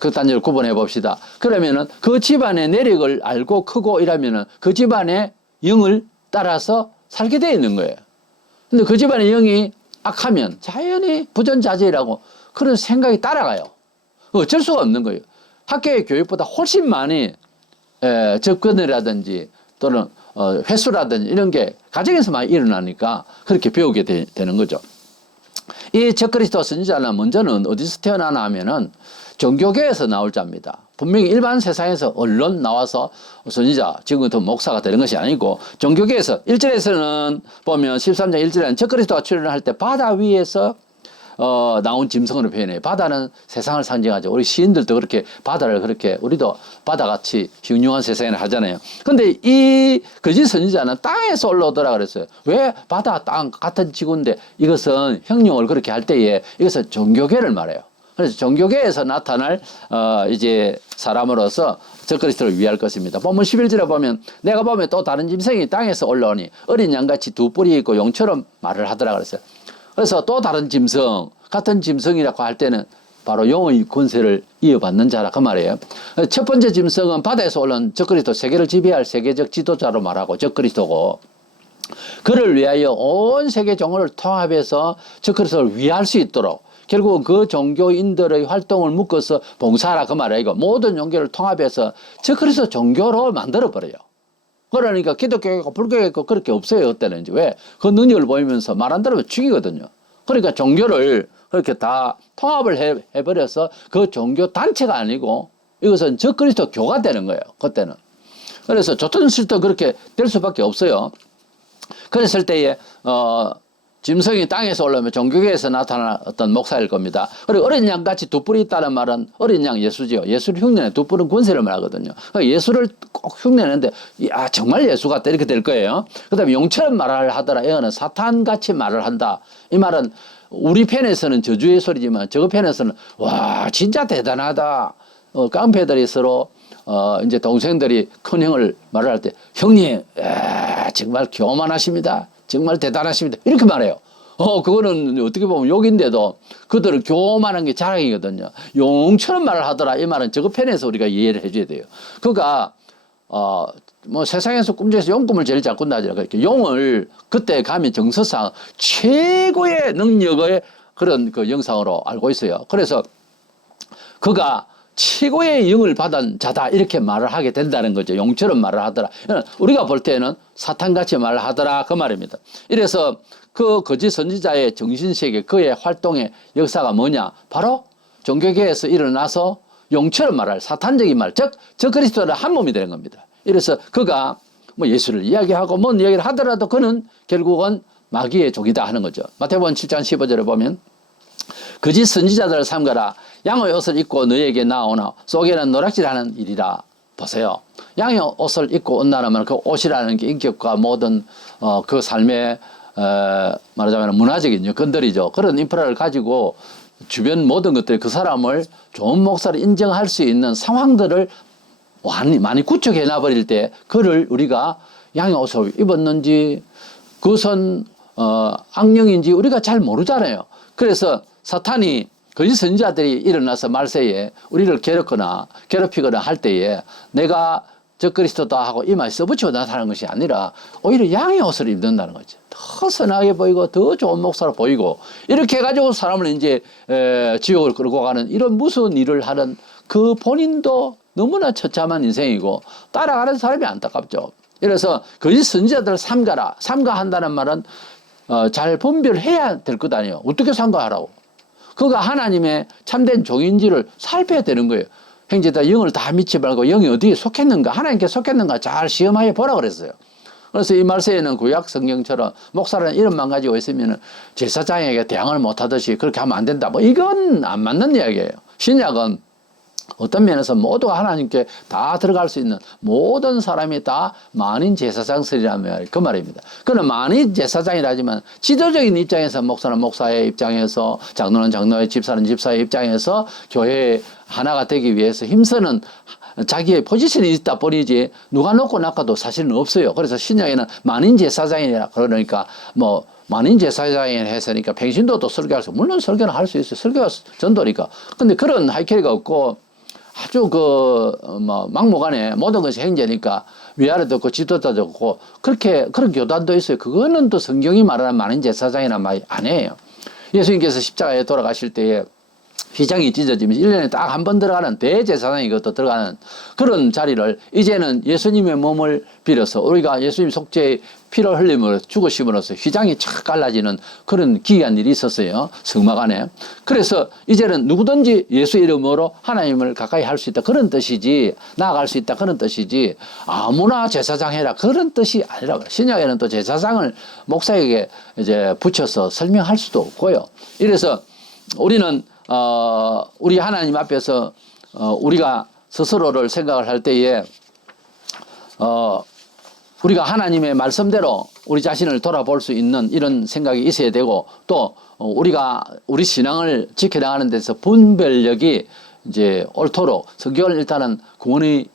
극단적으로 구분해 봅시다. 그러면은 그 집안의 내력을 알고 크고 이러면은 그 집안의 영을 따라서 살게 되어 있는 거예요. 근데 그 집안의 영이 악하면 자연히 부전자재라고 그런 생각이 따라가요. 어쩔 수가 없는 거예요. 학교의 교육보다 훨씬 많이 접근이라든지 또는 회수라든지 이런 게 가정에서 많이 일어나니까 그렇게 배우게 되는 거죠. 이 적그리스도 선지자는 먼저는 어디서 태어나나 하면은 종교계에서 나올 자입니다. 분명히 일반 세상에서 언론 나와서 선지자, 지금부터 목사가 되는 것이 아니고 종교계에서 1절에서는 보면 13장 1절에는 적그리스도가 출현할 때 바다 위에서 나온 짐승으로 표현해요. 바다는 세상을 상징하죠. 우리 시인들도 그렇게 바다를 그렇게 우리도 바다같이 흉흉한 세상을 하잖아요. 근데 이 거짓 선지자는 땅에서 올라오더라 그랬어요. 왜 바다, 땅 같은 지구인데 이것은 형용을 그렇게 할 때에 이것은 종교계를 말해요. 그래서 종교계에서 나타날 이제 사람으로서 적그리스도를 위할 것입니다. 본문 11절에 보면 내가 보면 또 다른 짐승이 땅에서 올라오니 어린 양같이 두 뿔이 있고 용처럼 말을 하더라 그랬어요. 그래서 또 다른 짐승, 같은 짐승이라고 할 때는 바로 용의 권세를 이어받는 자라 그 말이에요. 첫 번째 짐승은 바다에서 올라온 적그리스도, 세계를 지배할 세계적 지도자로 말하고 적그리스도고, 그를 위하여 온 세계 종을 통합해서 적그리스도를 위할 수 있도록 결국은 그 종교인들의 활동을 묶어서 봉사하라 그 말이에요. 모든 종교를 통합해서 적그리스도 종교로 만들어버려요. 그러니까 기독교가 있고 불교가 있고 그렇게 없어요. 그때는 이제 왜? 그 능력을 보이면서 말 안 들으면 죽이거든요. 그러니까 종교를 그렇게 다 통합을 해버려서 그 종교 단체가 아니고 이것은 적그리스도 교가 되는 거예요. 그때는. 그래서 좋든 싫든 그렇게 될 수밖에 없어요. 그랬을 때에 짐승이 땅에서 올라오면 종교계에서 나타난 어떤 목사일 겁니다. 그리고 어린 양같이 두 뿔이 있다는 말은 어린 양 예수지요. 예수를 흉내내 두 뿔은 권세를 말하거든요. 그러니까 예수를 꼭 흉내내는데 정말 예수 같다 이렇게 될 거예요. 그 다음에 용처럼 말을 하더라. 이거는 사탄같이 말을 한다. 이 말은 우리 편에서는 저주의 소리지만 저거 편에서는 와 진짜 대단하다. 깡패들이 서로 이제 동생들이 큰 형을 말을 할 때 형님 정말 교만하십니다. 정말 대단하십니다. 이렇게 말해요. 그거는 어떻게 보면 욕인데도 그들은 교만한 게 자랑이거든요. 용처럼 말을 하더라. 이 말은 저거 편에서 우리가 이해를 해줘야 돼요. 그가 뭐 세상에서 꿈중에서 용꿈을 제일 잘 꾼다 하죠. 그렇게 용을 그때 가면 정서상 최고의 능력의 그런 그 영상으로 알고 있어요. 그래서 그가 최고의 영을 받은 자다 이렇게 말을 하게 된다는 거죠. 용처럼 말을 하더라. 우리가 볼 때는 사탄같이 말을 하더라 그 말입니다. 이래서 그 거짓 선지자의 정신세계 그의 활동의 역사가 뭐냐? 바로 종교계에서 일어나서 용처럼 말할 사탄적인 말, 즉 적그리스도는 한 몸이 되는 겁니다. 이래서 그가 뭐 예수를 이야기하고 뭔 이야기를 하더라도 그는 결국은 마귀의 종이다 하는 거죠. 마태복음 7장 15절에 보면 거짓 선지자들을 삼가라. 양의 옷을 입고 너에게 나오나 속에는 노략질하는 일이라. 보세요. 양의 옷을 입고 온다면 그 옷이라는 게 인격과 모든 그 삶의 말하자면 문화적인 여건들이죠. 그런 인프라를 가지고 주변 모든 것들이 그 사람을 좋은 목사로 인정할 수 있는 상황들을 많이 구축해 놔버릴 때 그를 우리가 양의 옷을 입었는지 그것은 악령인지 우리가 잘 모르잖아요. 그래서 사탄이 거짓 선지자들이 일어나서 말세에 우리를 괴롭히거나 할 때에 내가 적그리스도다 하고 이마에 써붙이고 나타나는 것이 아니라 오히려 양의 옷을 입는다는 거죠. 더 선하게 보이고 더 좋은 목사로 보이고 이렇게 해가지고 사람을 이제 지옥을 끌고 가는 이런 무서운 일을 하는 그 본인도 너무나 처참한 인생이고 따라가는 사람이 안타깝죠. 그래서 거짓 선지자들을 삼가라. 삼가한다는 말은 잘 분별해야 될 것 아니에요. 어떻게 삼가하라고? 그가 하나님의 참된 종인지를 살펴야 되는 거예요. 형제다 영을 다 믿지 말고 영이 어디에 속했는가 하나님께 속했는가 잘 시험하여 보라 그랬어요. 그래서 이 말세에는 구약 성경처럼 목사라는 이름만 가지고 있으면 제사장에게 대항을 못하듯이 그렇게 하면 안 된다. 뭐 이건 안 맞는 이야기예요. 신약은 어떤 면에서 모두가 하나님께 다 들어갈 수 있는 모든 사람이 다 만인 제사장설이라는 그 말입니다. 그는 만인 제사장이라지만 지도적인 입장에서 목사는 목사의 입장에서 장로는 장로의 집사는 집사의 입장에서 교회 하나가 되기 위해서 힘쓰는 자기의 포지션이 있다 뿐이지 누가 놓고 낚아도 사실은 없어요. 그래서 신약에는 만인 제사장이라 그러니까 뭐 만인 제사장이 했으니까 평신도도 설교할 수 물론 설교는 할 수 있어요. 설교가 전도니까. 근데 그런 하이캐리가 없고 아주 뭐 막무가내 모든 것이 행제니까 위아래도 없고 지도자도 없고 그런 교단도 있어요. 그거는 또 성경이 말하는 만인 제사장이란 말이 아니에요. 예수님께서 십자가에 돌아가실 때에 휘장이 찢어지면 1년에 딱 한 번 들어가는 대제사장이 그것도 들어가는 그런 자리를 이제는 예수님의 몸을 빌어서 우리가 예수님 속죄의 피를 흘림으로 죽으심으로써 휘장이 착 갈라지는 그런 기이한 일이 있었어요. 성막 안에. 그래서 이제는 누구든지 예수 이름으로 하나님을 가까이 할 수 있다. 그런 뜻이지 나아갈 수 있다. 그런 뜻이지 아무나 제사장 해라. 그런 뜻이 아니라 신약에는 또 제사장을 목사에게 이제 붙여서 설명할 수도 없고요. 이래서 우리는 우리 하나님 앞에서 우리가 스스로를 생각을 할 때에 우리가 하나님의 말씀대로 우리 자신을 돌아볼 수 있는 이런 생각이 있어야 되고, 또 우리가 우리 신앙을 지켜나가는 데서 분별력이 이제 옳도록 성경을 일단은 구원에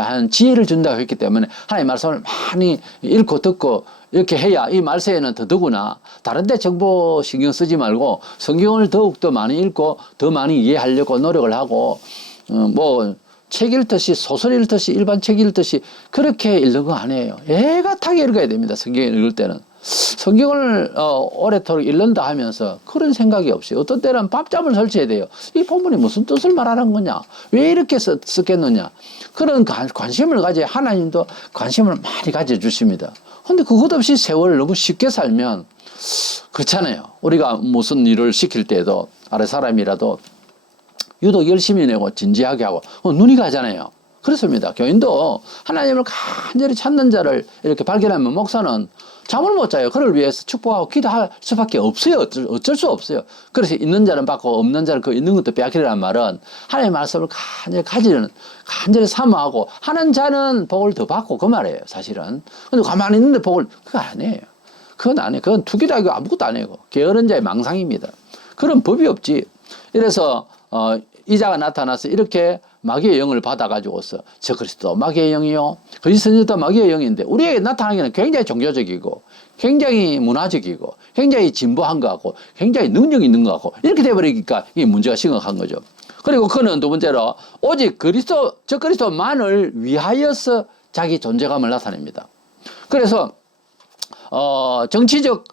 하는 지혜를 준다고 했기 때문에 하나님의 말씀을 많이 읽고 듣고 이렇게 해야 이 말세에는 더더구나 다른 데 정보 신경 쓰지 말고 성경을 더욱더 많이 읽고 더 많이 이해하려고 노력을 하고, 뭐 책 읽듯이 소설 읽듯이 일반 책 읽듯이 그렇게 읽는 거 아니에요. 애가 타게 읽어야 됩니다. 성경을 읽을 때는. 성경을 오래도록 읽는다 하면서 그런 생각이 없이 어떤 때는 밤잠을 설쳐야 돼요. 이 본문이 무슨 뜻을 말하는 거냐, 왜 이렇게 썼겠느냐, 그런 관심을 가져야 하나님도 관심을 많이 가져주십니다. 근데 그것 없이 세월을 너무 쉽게 살면 그렇잖아요. 우리가 무슨 일을 시킬 때도 아래 사람이라도 유독 열심히 내고 진지하게 하고 눈이 가잖아요. 그렇습니다. 교인도 하나님을 간절히 찾는 자를 이렇게 발견하면 목사는 잠을 못 자요. 그를 위해서 축복하고 기도할 수밖에 없어요. 어쩔 수 없어요. 그래서 있는 자는 받고 없는 자는 그 있는 것도 빼앗기라는 말은 하나님의 말씀을 간절히 가지는, 간절히 사모하고 하는 자는 복을 더 받고 그 말이에요. 사실은. 근데 가만히 있는데 복을, 그거 아니에요. 그건 아니에요. 그건 투기도 아니고 아무것도 아니고 게으른 자의 망상입니다. 그런 법이 없지. 이래서 이자가 나타나서 이렇게 마귀의 영을 받아가지고서 저 그리스도 마귀의 영이요, 거짓 선지자도 마귀의 영인데 우리에게 나타나기는 굉장히 종교적이고 굉장히 문화적이고 굉장히 진보한 것 같고 굉장히 능력 있는 것 같고 이렇게 돼버리니까 이게 문제가 심각한 거죠. 그리고 그는 두 번째로 오직 저 그리스도만을 위하여서 자기 존재감을 나타냅니다. 그래서 정치적,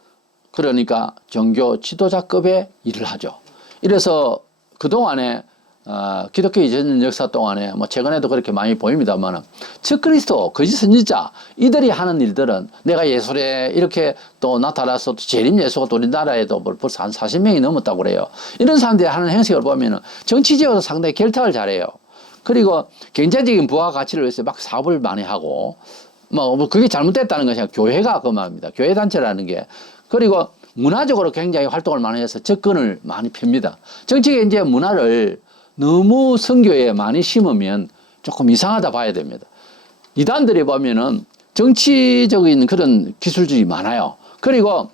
그러니까 종교 지도자급의 일을 하죠. 이래서 그동안에 기독교 이전 역사 동안에 뭐 최근에도 그렇게 많이 보입니다만 적그리스도, 거짓 선지자, 이들이 하는 일들은 내가 예술에 이렇게 또 나타나서 재림 예수가 또 우리나라에도 벌써 한 40명이 넘었다고 그래요. 이런 사람들이 하는 행색을 보면은 정치적으로 상당히 결탁을 잘해요. 그리고 경제적인 부가 가치를 위해서 막 사업을 많이 하고 뭐 그게 잘못됐다는 것이 아니라 교회가 그 말입니다. 교회 단체라는 게. 그리고 문화적으로 굉장히 활동을 많이 해서 접근을 많이 핍니다. 정치계 이제 문화를 너무 선교에 많이 심으면 조금 이상하다 봐야 됩니다. 이단들이 보면은 정치적인 그런 기술들이 많아요. 그리고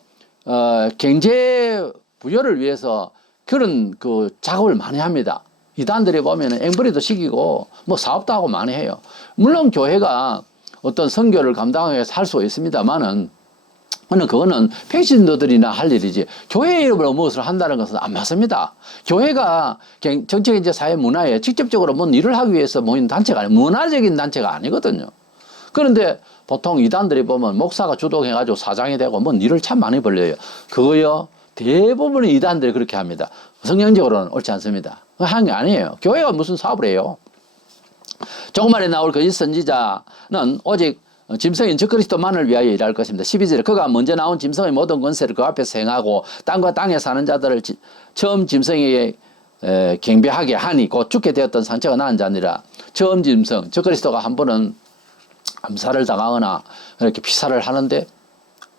경제 부여를 위해서 그런 그 작업을 많이 합니다. 이단들이 보면은 앵벌이도 시키고 뭐 사업도 하고 많이 해요. 물론 교회가 어떤 선교를 감당하기 위해서 할 수 있습니다만은 그거는 평신도들이나 할 일이지 교회 이름으로 무엇을 한다는 것은 안 맞습니다. 교회가 정책 이제 사회 문화에 직접적으로 뭔 일을 하기 위해서 모인 단체가 아니에요. 문화적인 단체가 아니거든요. 그런데 보통 이단들이 보면 목사가 주동해가지고 사장이 되고 뭔 일을 참 많이 벌려요. 그거요, 대부분의 이단들이 그렇게 합니다. 성경적으로는 옳지 않습니다. 한 게 아니에요. 교회가 무슨 사업을 해요. 조금만에 나올 거짓 선지자는 오직 짐승인 적그리스도만을 위하여 일할 것입니다. 12절에 그가 먼저 나온 짐승의 모든 권세를 그 앞에서 행하고 땅과 땅에 사는 자들을 처음 짐승에게 경배하게 하니 곧 죽게 되었던 상처가 나은 자니라. 처음 짐승 적그리스도가 한 번은 암살을 당하거나 이렇게 피살을 하는데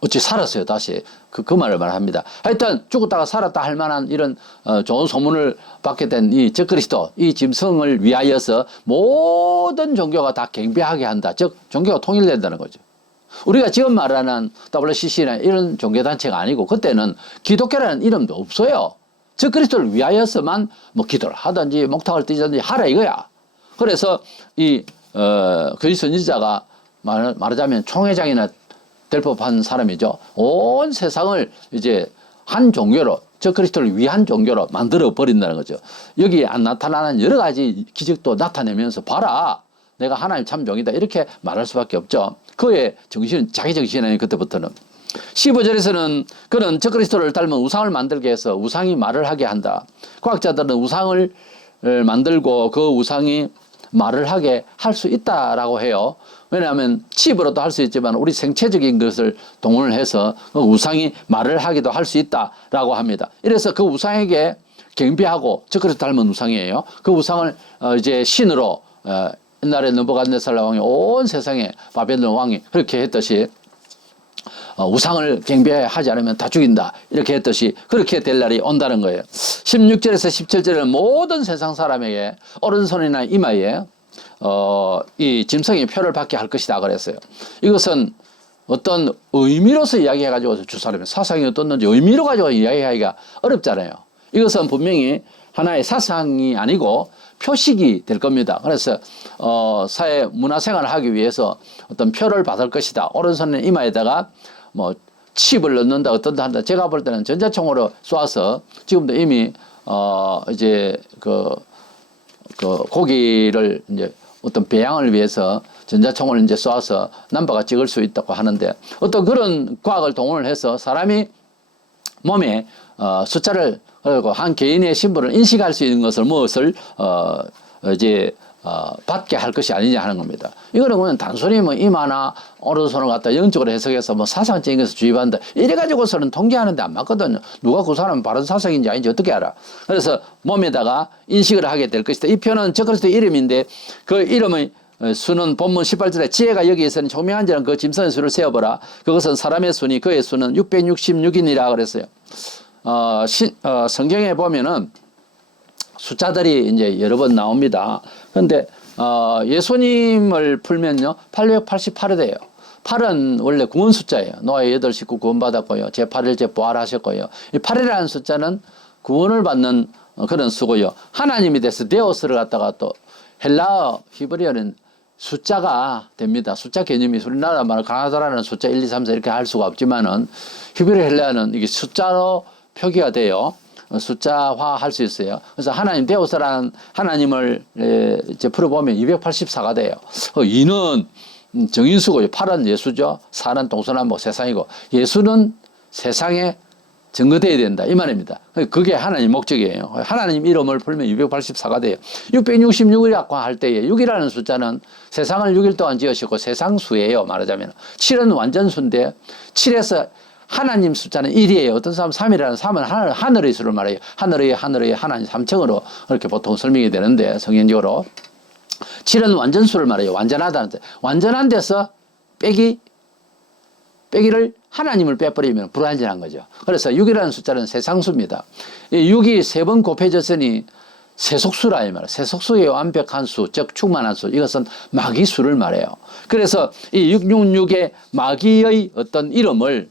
어찌 살았어요. 다시 그 말을 말합니다. 하여튼 죽었다가 살았다 할 만한 이런 좋은 소문을 받게 된 이 적그리스도, 이 짐승을 위하여서 모든 종교가 다 경배하게 한다. 즉 종교가 통일된다는 거죠. 우리가 지금 말하는 WCC나 이런 종교단체가 아니고 그때는 기독교라는 이름도 없어요. 적그리스도를 위하여서만 뭐 기도를 하든지 목탁을 띄든지 하라 이거야. 그래서 이 거짓 선지자가 말하자면 총회장이나 될 법한 사람이죠. 온 세상을 이제 한 종교로, 적그리스도를 위한 종교로 만들어 버린다는 거죠. 여기 안 나타나는 여러 가지 기적도 나타내면서 봐라, 내가 하나님 참종이다 이렇게 말할 수밖에 없죠. 그의 정신은 자기 정신이 아니에요. 그때부터는 15절에서는 그는 적그리스도를 닮은 우상을 만들게 해서 우상이 말을 하게 한다. 과학자들은 우상을 만들고 그 우상이 말을 하게 할 수 있다라고 해요. 왜냐하면 칩으로도 할 수 있지만 우리 생체적인 것을 동원을 해서 그 우상이 말을 하기도 할 수 있다라고 합니다. 이래서 그 우상에게 경배하고, 적그리스도 닮은 우상이에요. 그 우상을 이제 신으로 옛날에 느부갓네살 왕이 온 세상에 바벨론 왕이 그렇게 했듯이 우상을 경배하지 않으면 다 죽인다. 이렇게 했듯이 그렇게 될 날이 온다는 거예요. 16절에서 17절에는 모든 세상 사람에게 오른손이나 이마에 이 짐승의 표를 받게 할 것이다 그랬어요. 이것은 어떤 의미로서 이야기해가지고 주 사람의 사상이 어떻는지 의미로 가지고 이야기하기가 어렵잖아요. 이것은 분명히 하나의 사상이 아니고 표식이 될 겁니다. 그래서 사회 문화생활을 하기 위해서 어떤 표를 받을 것이다. 오른손에 이마에다가 뭐 칩을 넣는다 어떤다 한다. 제가 볼 때는 전자총으로 쏴서 지금도 이미 이제 그 고기를 이제 어떤 배양을 위해서 전자총을 이제 쏴서 남바가 찍을 수 있다고 하는데 어떤 그런 과학을 동원을 해서 사람이 몸에 숫자를 그리고 한 개인의 신분을 인식할 수 있는 것을 무엇을 이제 받게 할 것이 아니냐 하는 겁니다. 이거는 그냥 단순히 뭐 이마나 오른손을 갖다 영적으로 해석해서 뭐 사상적인 것을 주입한다. 이래가지고서는 통제하는데 안 맞거든요. 누가 그 사람은 바른 사상인지 아닌지 어떻게 알아. 그래서 몸에다가 인식을 하게 될 것이다. 이 표는 저그리스도 이름인데 그 이름의 수는 본문 18절에 지혜가 여기에서는 총명한 자는 그 짐승의 수를 세어보라. 그것은 사람의 수니 그의 수는 666인이라 그랬어요. 성경에 보면은 숫자들이 이제 여러 번 나옵니다. 그런데 예수님을 풀면요 888이 돼요. 8은 원래 구원 숫자예요. 노아의 8식구 구원받았고요. 제8일째 부활하셨고요. 이 8이라는 숫자는 구원을 받는 그런 수고요. 하나님이 돼서 데오스를 갖다가 또 헬라어 히브리어는 숫자가 됩니다. 숫자 개념이 우리나라 말 가나다라는 숫자 1, 2, 3, 4 이렇게 할 수가 없지만은 히브리 헬라어는 이게 숫자로 표기가 돼요. 숫자화 할 수 있어요. 그래서 하나님 데오스라는 하나님을 이제 풀어보면 284가 돼요. 2는 정인수고요. 8은 예수죠. 4는 동서남북 세상이고 예수는 세상에 증거되어야 된다. 이 말입니다. 그게 하나님 목적이에요. 하나님 이름을 풀면 284가 돼요. 666이라고 할 때에 6이라는 숫자는 세상을 6일 동안 지으시고 세상수예요. 말하자면 7은 완전수인데 7에서 하나님 숫자는 1이에요. 어떤 사람은 3이라는 3은 하늘의 수를 말해요. 하늘의 하나님 3층으로 그렇게 보통 설명이 되는데 성경적으로 7은 완전수를 말해요. 완전하다는 뜻. 완전한 데서 빼기를 하나님을 빼버리면 불완전한 거죠. 그래서 6이라는 숫자는 세상수입니다. 이 6이 3번 곱해졌으니 세속수라 이 말이에요. 세속수의 완벽한 수, 즉 충만한 수. 이것은 마귀수를 말해요. 그래서 이 666의 마귀의 어떤 이름을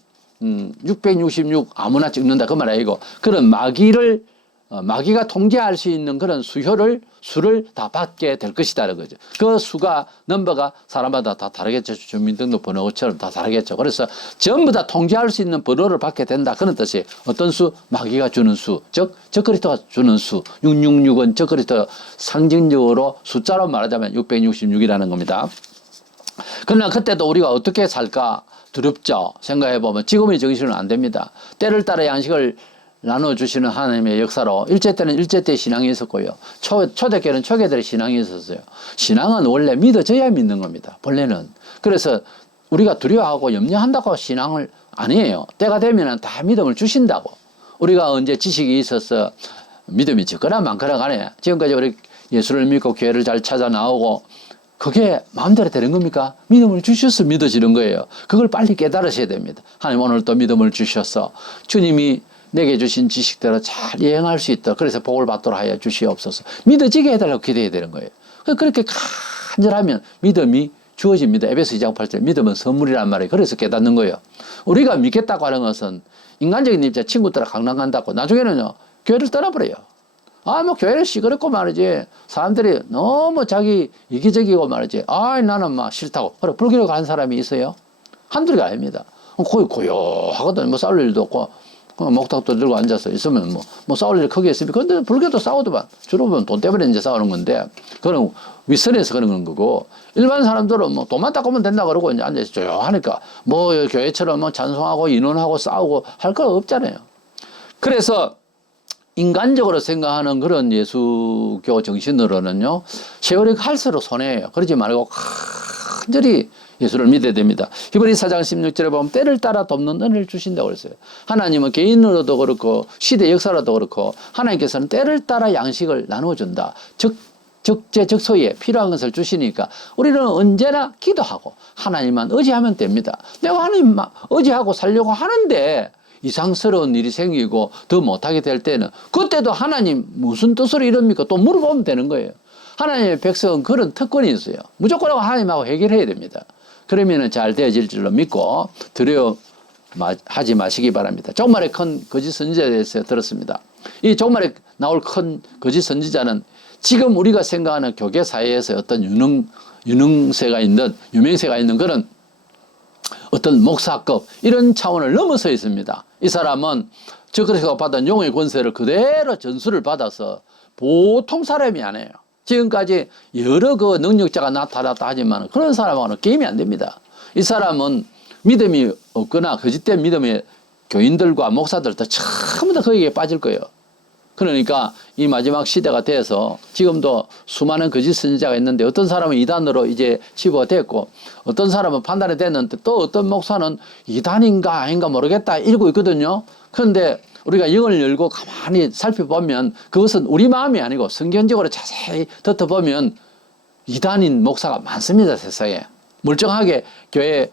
666 아무나 찍는다 그 말 아니고 그런 마귀가 통제할 수 있는 그런 수를 다 받게 될 것이다는 거죠. 그 수가 넘버가 사람마다 다 다르겠죠. 주민등록번호처럼 다 다르겠죠. 그래서 전부 다 통제할 수 있는 번호를 받게 된다 그런 뜻이 어떤 수 마귀가 주는 수, 즉 적그리스도가 주는 수. 666은 적그리스도 상징적으로 숫자로 말하자면 666이라는 겁니다. 그러나 그때도 우리가 어떻게 살까 두렵죠. 생각해보면 지금의 정신은 안 됩니다. 때를 따라 양식을 나눠주시는 하나님의 역사로 일제 때는 일제 때 신앙이 있었고요. 초대교회는 초대들의 신앙이 있었어요. 신앙은 원래 믿어져야 믿는 겁니다. 본래는. 그래서 우리가 두려워하고 염려한다고 신앙을 아니에요. 때가 되면 다 믿음을 주신다고. 우리가 언제 지식이 있어서 믿음이 적거나 많거나 간에 지금까지 우리 예수를 믿고 교회를 잘 찾아 나오고 그게 마음대로 되는 겁니까? 믿음을 주셔서 믿어지는 거예요. 그걸 빨리 깨달으셔야 됩니다. 하나님 오늘 또 믿음을 주셔서 주님이 내게 주신 지식대로 잘 이행할 수 있도록 그래서 복을 받도록 하여 주시옵소서. 믿어지게 해달라고 기도해야 되는 거예요. 그렇게 간절하면 믿음이 주어집니다. 에베소 2장 8절 믿음은 선물이란 말이에요. 그래서 깨닫는 거예요. 우리가 믿겠다고 하는 것은 인간적인 입장 친구 따라 강남 간다고 나중에는요 교회를 떠나버려요. 뭐 교회를 시끄럽고 말이지 사람들이 너무 자기 이기적이고 말이지 나는 막 싫다고. 그래 불교로 간 사람이 있어요? 한둘이가 아닙니다. 거의 고요하거든. 뭐 싸울 일도 없고 목탁도 들고 앉아서 있으면 뭐 싸울 일이 크게 있습니까? 근데 불교도 싸우더만 주로 보면 돈 때문에 이제 싸우는 건데 그건 윗선에서 그런 거고 일반 사람들은 뭐 돈만 닦으면 된다 그러고 이제 앉아서 조용하니까 뭐 교회처럼 뭐 찬송하고 인원하고 싸우고 할 거 없잖아요. 그래서 인간적으로 생각하는 그런 예수교 정신으로는요, 세월이 갈수록 손해예요. 그러지 말고 간절히 예수를 믿어야 됩니다. 히브리 4장 16절에 보면 때를 따라 돕는 은혜를 주신다고 그랬어요. 하나님은 개인으로도 그렇고 시대 역사로도 그렇고 하나님께서는 때를 따라 양식을 나누어준다. 즉 적재적소에 필요한 것을 주시니까 우리는 언제나 기도하고 하나님만 의지하면 됩니다. 내가 하나님만 의지하고 살려고 하는데 이상스러운 일이 생기고 더 못하게 될 때는 그때도 하나님 무슨 뜻으로 이럽니까? 또 물어보면 되는 거예요. 하나님의 백성은 그런 특권이 있어요. 무조건 하나님하고 해결해야 됩니다. 그러면 잘 되어질 줄로 믿고 두려워하지 마시기 바랍니다. 종말에 큰 거짓 선지자에 대해서 들었습니다. 이 종말에 나올 큰 거짓 선지자는 지금 우리가 생각하는 교계 사회에서 어떤 유능세가 있는 그런 어떤 목사급 이런 차원을 넘어서 있습니다. 이 사람은 저그리스도가 받은 용의 권세를 그대로 전수를 받아서 보통 사람이 아니에요. 지금까지 여러 그 능력자가 나타났다 하지만 그런 사람하고는 게임이 안 됩니다. 이 사람은 믿음이 없거나 거짓된 믿음의 교인들과 목사들도 전부 다 거기에 빠질 거예요. 그러니까 이 마지막 시대가 돼서 지금도 수많은 거짓 선지자가 있는데 어떤 사람은 이단으로 이제 치부가 됐고 어떤 사람은 판단이 됐는데 또 어떤 목사는 이단인가 아닌가 모르겠다 이러고 있거든요. 그런데 우리가 영을 열고 가만히 살펴보면 그것은 우리 마음이 아니고 성경적으로 자세히 뜯어보면 이단인 목사가 많습니다. 세상에. 멀쩡하게 교회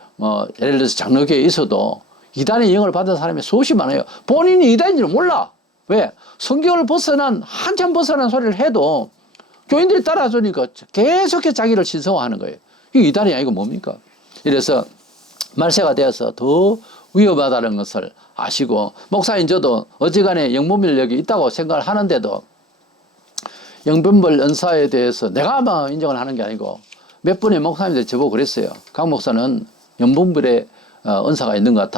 예를 들어서 장로교회에 있어도 이단의 영을 받은 사람이 수없이 많아요. 본인이 이단인지는 몰라. 왜? 성경을 한참 벗어난 소리를 해도 교인들이 따라주니까 계속해서 자기를 신성화하는 거예요. 이게 이단이 아니고 뭡니까? 이래서 말세가 되어서 더 위험하다는 것을 아시고 목사인 저도 어지간에 영분별력이 있다고 생각을 하는데도 영분별 은사에 대해서 내가 아마 인정을 하는 게 아니고 몇 분의 목사님들이 저보고 그랬어요. 강 목사는 영분별의 은사가 있는 것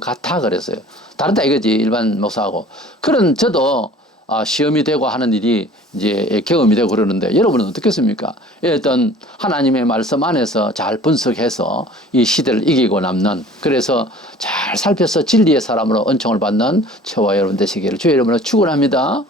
같아 그랬어요. 다르다 이거지 일반 목사하고. 그런 저도 시험이 되고 하는 일이 이제 경험이 되고 그러는데 여러분은 어떻겠습니까? 어떤 하나님의 말씀 안에서 잘 분석해서 이 시대를 이기고 남는 그래서 잘 살펴서 진리의 사람으로 은총을 받는 저와 여러분 되시기를 주의 이름으로 축원합니다.